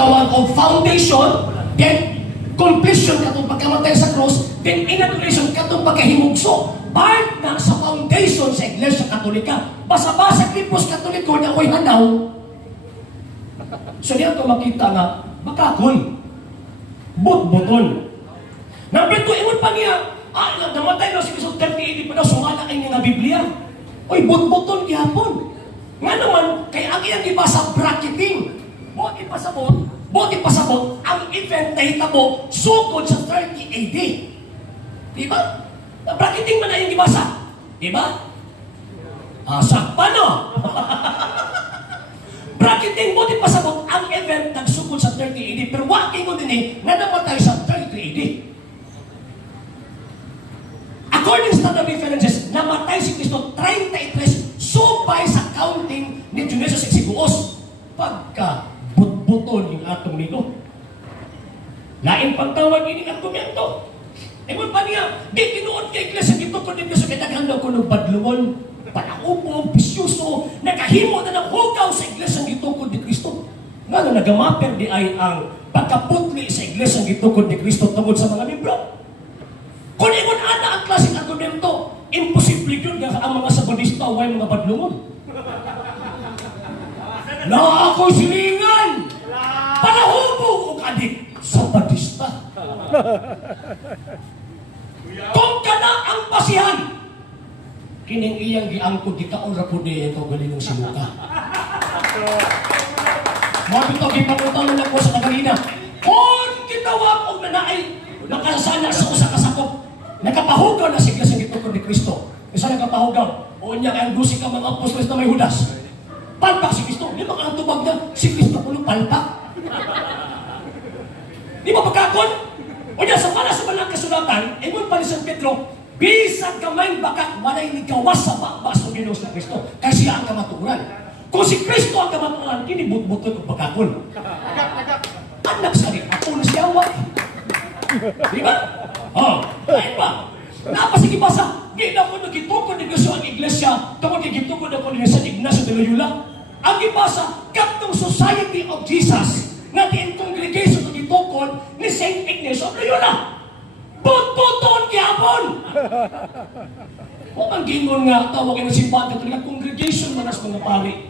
gitawag og foundation, then completion katong pagkamatay sa cross, then inauguration katong pagkahimugso. Part na sa foundation sa Iglesia Katolika. Basa-basa Kripos Katoliko na ako'y hanaw. So niya ito makita nga, makakon, but-buton. Number 2, ingon pa niya, namatay na si Kristo 30 pa daw, sumala ay nga Biblia. Oy, but-buton gihapon. Nga naman, kay ang iyang iba sa bracketing. Buti pasabot, ang event na hitabo, sukod sa 30 AD. Diba? Bracketing man na yung ibasa. Diba? Sakpa no? Bracketing, buti pasabot, ang event nagsukod sa 30 AD. Pero waking ko din na namatay sa 30 AD. According sa the references, namatay si Kristo 33 supay sa counting ni Genesis 6:2 pagka but-buton yung atong nilo. Lain pagtawag ini argumento. Ewan pa niya, di tinuod kay Iglesia dito kung dito sa kinaghan daw kung badlungon, panaupo, pisyuso, nakahimo na ng hugaw sa Iglesia dito kung di Kristo. Nga na nagamaper di ay ang pagkaputli sa Iglesia dito kung di Kristo tungod sa mga membro. Kung ingon ana ang klaseng argumento, imposible yun nga ang mga sabadista o mga badlungon. Na ako'y silingan! Panahubog o kadik sabadista. Kung kana ang pasihan, kining iyang giangkod di kaon ra pud niya ito galing ng sinuka. Mo bitaw gipangutang na ko sa kanina. Kung kitawag og nanaay nakasana sa usa ka sakop, nakapahugaw na si Iglesia gitungkol ni Kristo. Isa nakapahugaw, o niya kayang gusi ka mga apostoles na may hudas. Palpak si Kristo. Di ba ka ang tubag niya? Si Kristo puno palpak. Di ba pagkakon? O niya, sa para sa malang kasulatan, ewan pa ni San Pedro, bisag kamay bakak walay ni gawas sa bakbas ng Ginoo sa Kristo. Kasi siya ang kamaturan. Kung si Kristo ang kamaturan, kinibut-butot ang pagkakon. Anak sa rin, ako na siya awak. Di ba? Kahit ba? Napasigi basa, di na ko nagitukod ni Kristo ang Iglesia, tungkol nagitukod ako ni San Ignacio de Loyola. Ang ibasa, katong Society of Jesus, na din congregation ng itukod ni St. Ignacio of Loyola. But-buton gyapon! O ang gingon nga, tawagin ng simbahan katulad, congregation manas mga pari.